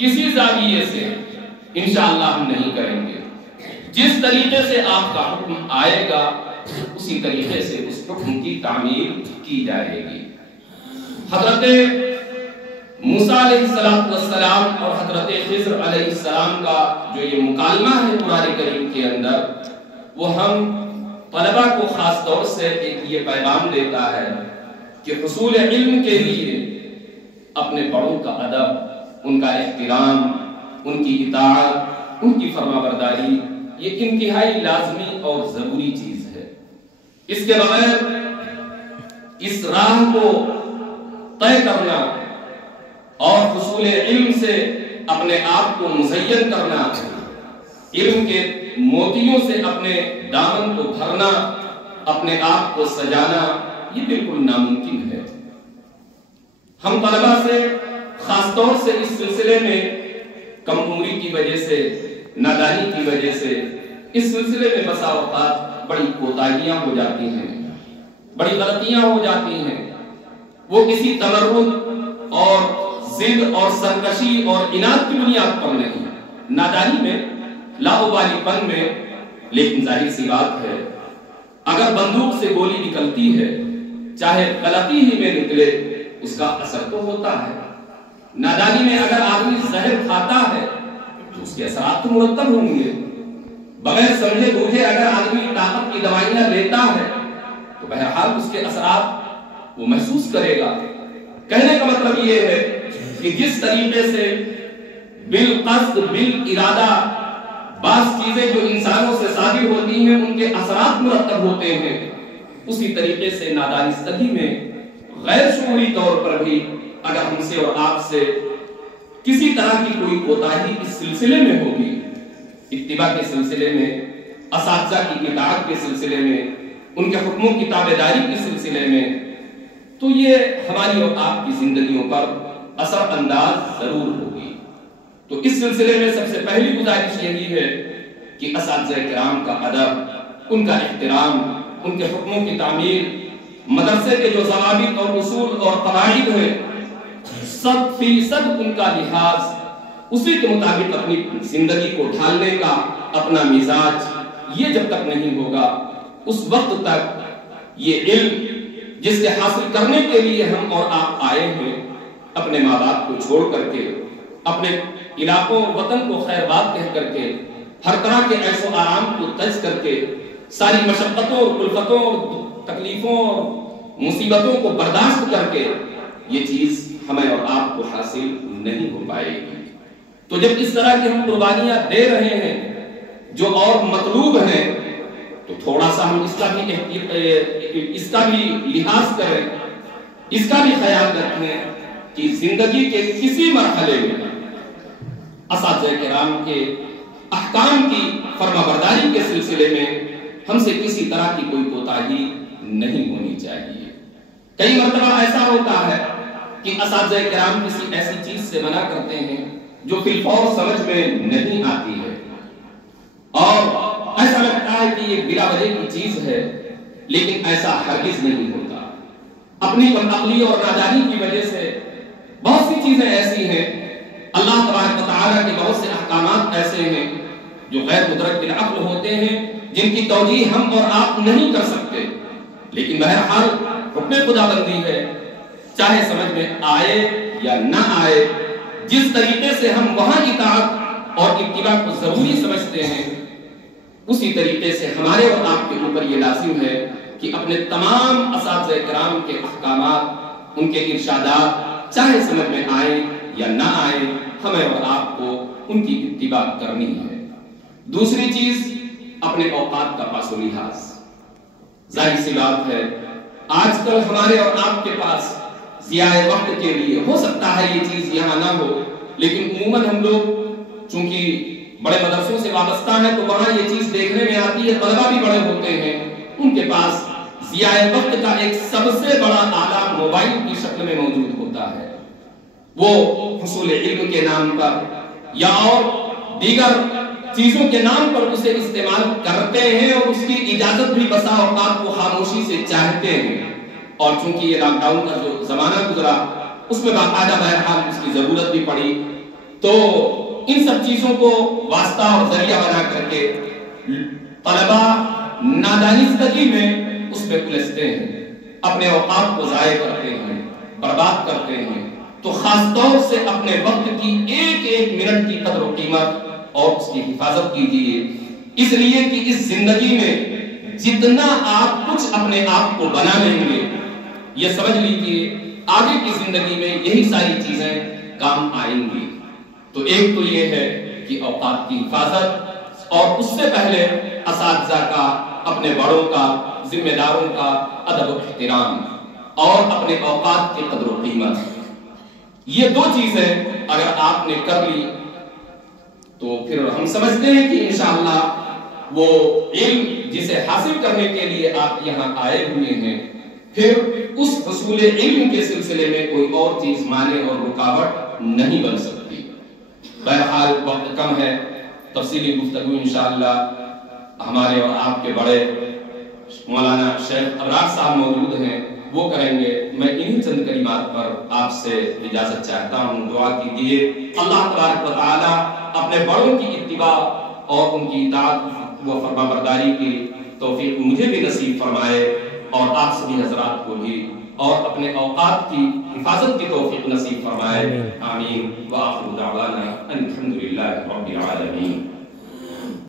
کسی زاویے سے انشاءاللہ ہم نہیں کریں گے. جس طریقے سے آپ کا حکم آئے گا اسی طریقے سے اس حکم کی تعمیل کی جائے گی. حضرت موسیٰ علیہ السلام اور حضرت خضر علیہ السلام کا جو یہ مکالمہ ہے قرآن کریم کے اندر، وہ ہم طلبہ کو خاص طور سے ایک یہ پیغام دیتا ہے کہ حصول علم کے لیے اپنے بڑوں کا ادب، ان کا احترام، ان کی اطاعت، ان کی فرما برداری یہ انتہائی لازمی اور ضروری چیز ہے. اس کے بغیر اس راہ کو طے کرنا اور حصول علم سے اپنے آپ کو مزین کرنا، علم کے موتیوں سے اپنے دامن کو بھرنا، اپنے آپ کو سجانا، یہ بالکل ناممکن ہے. ہم طلبہ سے خاص طور سے اس سلسلے میں کم عمری کی وجہ سے، نادانی کی وجہ سے اس سلسلے میں بسا اوقات بڑی کوتاہیاں ہو جاتی ہیں، بڑی غلطیاں ہو جاتی ہیں. وہ کسی تمرد اور ضد اور سرکشی اور اناد کی بنیاد پر نہیں، نادانی میں، لاؤبالی پن میں. لیکن ظاہر سی بات ہے اگر بندوق سے گولی نکلتی ہے چاہے غلطی ہی میں نکلے اس کا اثر تو ہوتا ہے. نادانی میں اگر آدمی زہر کھاتا ہے تو اس کے اثرات تو مرتب ہوں گے. بغیر سمجھے بوجھے اگر آدمی طاقت کی دوائیاں لیتا ہے تو بہرحال اس کے اثرات وہ محسوس کرے گا. کہنے کا مطلب یہ ہے کہ جس طریقے سے بالقصد بالارادہ بعض چیزیں جو انسانوں سے صادر ہوتی ہیں ان کے اثرات مرتب ہوتے ہیں، اسی طریقے سے نادانستگی میں غیر شعوری طور پر بھی اگر ہم سے اور آپ سے کسی طرح کی کوئی کوتاہی اس سلسلے میں ہوگی، اتباع کے سلسلے میں، اساتذہ کی اطاعت کے سلسلے میں، ان کے حکموں کی تابعداری کے سلسلے میں، تو یہ ہماری اور آپ کی زندگیوں پر اثر انداز ضرور ہوگی. تو اس سلسلے میں سب سے پہلی گزارش یہی ہے کہ اساتذہ کرام کا ادب، ان کا احترام، ان کے حکموں کی تعمیل، مدرسے کے جو ضوابط اور اصول اور قواعد ہیں 100% ان کا لحاظ اسی کے مطابق اپنی زندگی کو ڈھالنے کا اپنا مزاج، یہ جب تک نہیں ہوگا اس وقت تک یہ علم جس کے حاصل کرنے کے لیے ہم اور آپ آئے ہیں، اپنے ماں باپ کو چھوڑ کر کے، اپنے علاقوں اور وطن کو خیر بات کہہ کر کے، ہر طرح کے عیش و آرام کو تج کر کے، ساری مشقتوں اور کلفتوں اور تکلیفوں اور مصیبتوں کو برداشت کر کے یہ چیز ہمیں اور آپ کو حاصل نہیں ہو پائے گی. تو جب اس طرح کی ہم قربانیاں دے رہے ہیں جو اور مطلوب ہیں تو تھوڑا سا ہم اس کا بھی لحاظ کریں، اس کا بھی خیال رکھیں کہ زندگی کے کسی مرحلے میں اساتذہ کرام کے احکام کی فرما برداری کے سلسلے میں ہم سے کسی طرح کی کوئی کوتاہی نہیں ہونی چاہیے. کئی مرتبہ ایسا ہوتا ہے کہ اساتذہ کرام کسی ایسی چیز سے منع کرتے ہیں جو فی الفور سمجھ میں نہیں آتی ہے اور ایسا لگتا ہے کہ یہ بلا وجہ کی چیز ہے، لیکن ایسا ہرگز نہیں ہوتا. اپنی کم عقلی اور نادانی کی وجہ سے بہت سی چیزیں ایسی ہیں، اللہ تبارک و تعالیٰ کے بہت سے احکامات ایسے ہیں جو غیر مدرک بالعقل ہوتے ہیں، جن کی توجیہ ہم اور آپ نہیں کر سکتے، لیکن بہرحال حکم خدا بندی ہے، چاہے سمجھ میں آئے یا نہ آئے، جس طریقے سے ہم وہاں اطاعت اور اتباع کو ضروری سمجھتے ہیں اسی طریقے سے ہمارے اور آپ کے اوپر یہ لازم ہے کہ اپنے تمام اساتذہ کرام کے احکامات، ان کے ارشادات چاہے سمجھ میں آئے یا نہ آئے، ہمیں اور آپ کو ان کی اتباع کرنی ہے. دوسری چیز اپنے اوقات کا پاس و لحاظ. ظاہر سی بات ہے آج کل ہمارے اور آپ کے پاس ضیاء وقت کے لیے ہو سکتا ہے یہ چیز یہاں نہ ہو، لیکن عموماً ہم لوگ چونکہ بڑے مدرسوں سے وابستہ ہیں تو وہاں یہ چیز دیکھنے میں آتی ہے، طلبہ بھی بڑے ہوتے ہیں، ان کے پاس ضیاء وقت کا ایک سب سے بڑا آلہ موبائل کی شکل میں موجود ہوتا ہے. وہ حصول علم کے نام پر یا اور دیگر چیزوں کے نام پر اسے استعمال کرتے ہیں اور اس کی اجازت بھی بسا اوقات وہ خاموشی سے چاہتے ہیں. اور چونکہ یہ لاک ڈاؤن کا جو زمانہ گزرا اس میں باقاعدہ بہرحال اس کی ضرورت بھی پڑی، تو ان سب چیزوں کو واسطہ اور ذریعہ بنا کر کے طلبہ نادانستگی میں اس پہ الجھتے ہیں، اپنے اوقات کو ضائع کرتے ہیں، برباد کرتے ہیں۔ تو خاص طور سے اپنے وقت کی ایک ایک منٹ کی قدر و قیمت اور اس کی حفاظت کیجیے، اس لیے کہ اس زندگی میں جتنا آپ کچھ اپنے آپ کو بنا لیں گے، یہ سمجھ لیجیے آگے کی زندگی میں یہی ساری چیزیں کام آئیں گی۔ تو ایک تو یہ ہے کہ اوقات کی حفاظت، اور اس سے پہلے اساتذہ کا، اپنے بڑوں کا، ذمہ داروں کا ادب و احترام، اور اپنے اوقات کی قدر و قیمت۔ یہ دو چیزیں اگر آپ نے کر لی تو پھر ہم سمجھتے ہیں کہ انشاءاللہ وہ علم جسے حاصل کرنے کے لیے آپ یہاں آئے ہوئے ہیں، پھر اس حصول علم کے سلسلے میں کوئی اور چیز مانع اور رکاوٹ نہیں بن سکتی۔ بہرحال وقت کم ہے، تفصیلی گفتگو انشاءاللہ ہمارے اور آپ کے بڑے مولانا شیخ ابرار صاحب موجود ہیں، وہ کریں گے۔ میں انہی چند کلمات پر آپ سے اجازت چاہتا ہوں، دعا کیجیے اللہ تبارک و تعالی اپنے بڑوں کی اتباع اور ان کی اطاعت و فرما برداری کی توفیق مجھے بھی نصیب فرمائے، اور آپ سبھی حضرات کو بھی، اور اپنے اوقات کی حفاظت کی توفیق نصیب فرمائے۔ آمین۔ وآخر دعوانا ان الحمد للہ رب العالمین۔